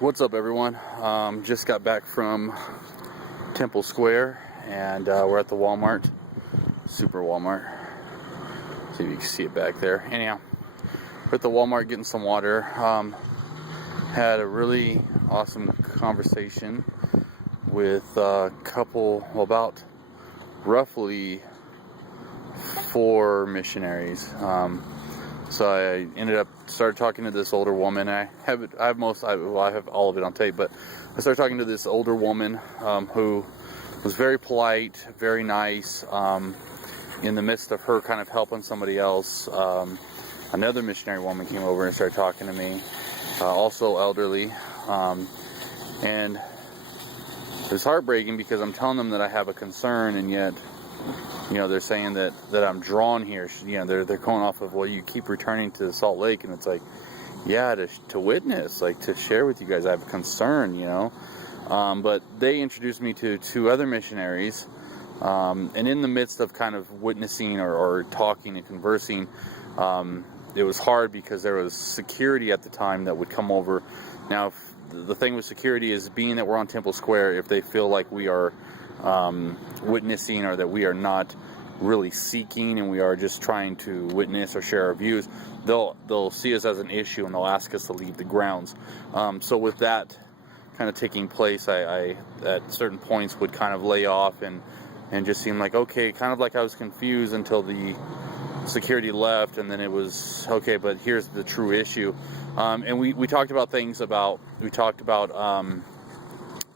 What's up, everyone? Just got back from Temple Square, and we're at the Walmart, Super Walmart. See if you can see it back there. Anyhow, we're at the Walmart getting some water. Had a really awesome conversation with a couple, about roughly 4 missionaries. So I started talking to this older woman. I have all of it on tape, but I started talking to this older woman who was very polite, very nice. In the midst of her kind of helping somebody else, another missionary woman came over and started talking to me, also elderly, and it was heartbreaking because I'm telling them that I have a concern, and yet, they're saying that I'm drawn here. They're going off of, well, you keep returning to Salt Lake, and it's like, yeah, to witness, like to share with you guys, I have a concern, But they introduced me to 2 other missionaries, and in the midst of kind of witnessing or talking and conversing, it was hard because there was security at the time that would come over. Now, the thing with security is, being that we're on Temple Square, if they feel like we are witnessing, or that we are not really seeking and we are just trying to witness or share our views, they'll see us as an issue and they'll ask us to leave the grounds. So with that kind of taking place, I at certain points would kind of lay off and just seem like, okay, kind of like I was confused until the security left, and then it was okay, but here's the true issue. And we talked about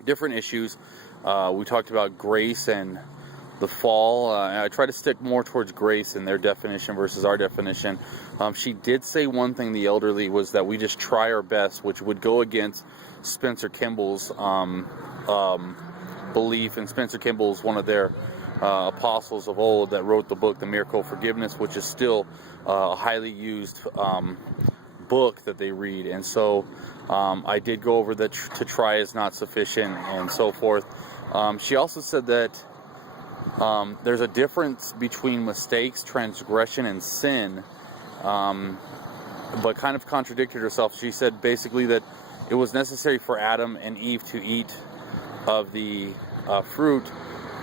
different issues. We talked about grace and the fall. I try to stick more towards grace and their definition versus our definition. She did say one thing, the elderly, was that we just try our best, which would go against Spencer Kimball's belief. And Spencer Kimball is one of their apostles of old that wrote the book, The Miracle of Forgiveness, which is still a highly used book that they read. And so I did go over that to try is not sufficient and so forth. She also said that there's a difference between mistakes, transgression, and sin, but kind of contradicted herself. She said basically that it was necessary for Adam and Eve to eat of the fruit,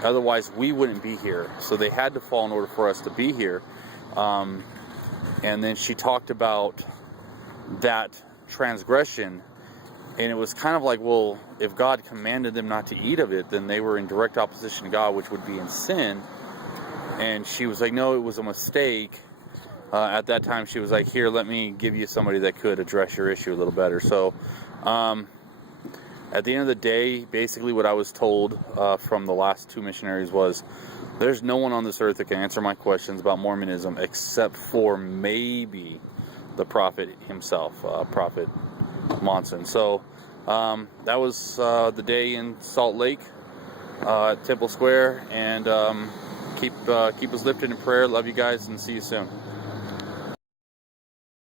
otherwise we wouldn't be here. So they had to fall in order for us to be here. And then she talked about that transgression, and it was kind of like, well, if God commanded them not to eat of it, then they were in direct opposition to God, which would be in sin. And she was like, no, it was a mistake. At that time, she was like, here, let me give you somebody that could address your issue a little better. So at the end of the day, basically what I was told from the last 2 missionaries was, there's no one on this earth that can answer my questions about Mormonism except for maybe the prophet himself, Prophet Monson. So that was the day in Salt Lake at Temple Square, and keep us lifted in prayer. Love you guys, and see you soon.